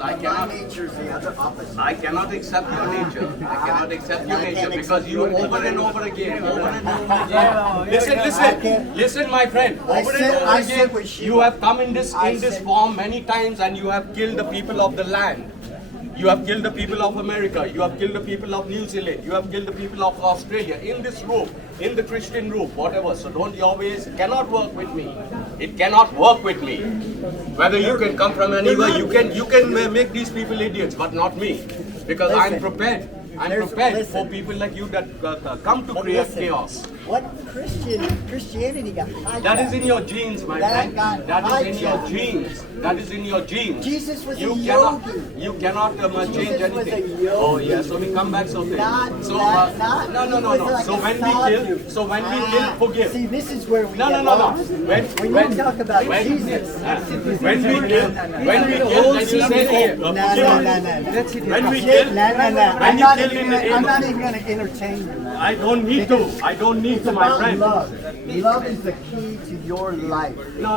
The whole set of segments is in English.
I My cannot. nature is the other opposite. I cannot accept your nature. I cannot accept your nature because you over and over again, over and over again. Listen, my friend. Over and over I sit again, with Shiva. you have come in this sit- form many times, and you have killed the people of the land. You have killed the people of America. You have killed the people of New Zealand. You have killed the people of Australia in this group, in the Christian group, whatever. So don't always, cannot work with me. It cannot work with me. Whether you can come from anywhere, you can make these people idiots, but not me. Because I'm Listen. prepared. I'm There's- prepared listen. for people like you that come to But create listen, chaos. What Christianity got hijacked? That is in your genes, my That friend. got That is in your hijacked. genes. That is in your genes. Jesus was you a cannot, yogi. You cannot change Jesus was a anything. yogi. Oh yes, so we come back something. Not- So not- no. he was like So a when we sadhu. kill, forgive. See, this is where we No. get lost. When you talk about when, Jesus, when we kill, then you say, no. When we kill, when you kill in the name I'm of- not even going to entertain you. I don't need to. I don't need It's to, my about friend. love. Love is the key to your life. No.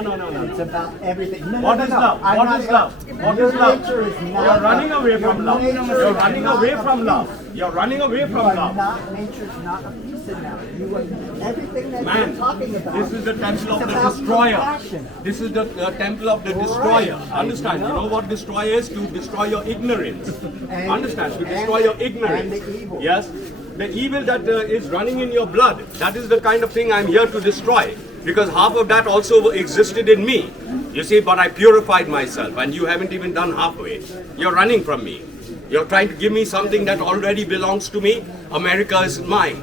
It's about everything. No, What no, is no. love? I'm What not- is love? What your is love? nature is not You're running love. away Your from love. nature You're is running not away a from peace. love. You're running away You from are love. not, nature's not a peace in that. You are everything that Man, you're talking about. this is the temple of It's the about destroyer. compassion. This is the temple of the destroyer. Understand? You know what destroyer is? To destroy your ignorance. And- Understand? To and- destroy your ignorance. and the evil. Yes? The evil that is running in your blood. That is the kind of thing I'm here to destroy. Because half of that also existed in me. You see, but I purified myself, and you haven't even done halfway. You're running from me. You're trying to give me something that already belongs to me. America is mine.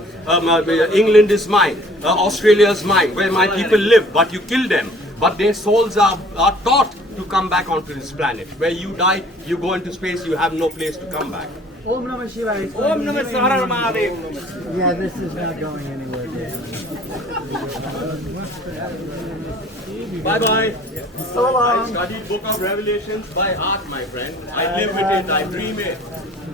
England is mine. Australia is mine, where my people live. But you kill them. But their souls are taught to come back onto this planet. Where you die, you go into space, you have no place to come back. Om Namah Shivaya. Om Namah Sarar Mahadev. Yeah, this is not going anywhere, dude. Bye-bye. So I long. studied Book of Revelations by heart, my friend. I live with it, I dream it.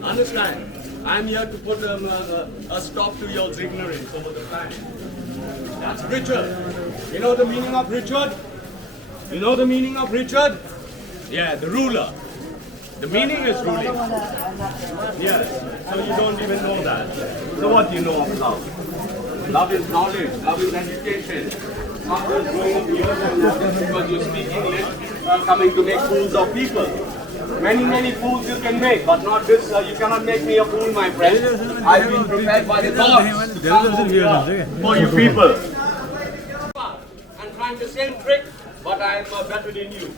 Understand? I'm here to put a stop to your ignorance over the planet. That's Richard. You know the meaning of Richard? You know the meaning of Richard? Yeah, the ruler. The meaning is ruling. Yes. So you don't even know that. So what do you know of love? Love is knowledge. Love is education. Not just growing up years and years because you speak English, coming to make fools of people. Many fools you can make, but not this. You cannot make me a fool, my friend. I've been prepared by the gods to come over here for you people. I'm trying the same trick, but I am better than you.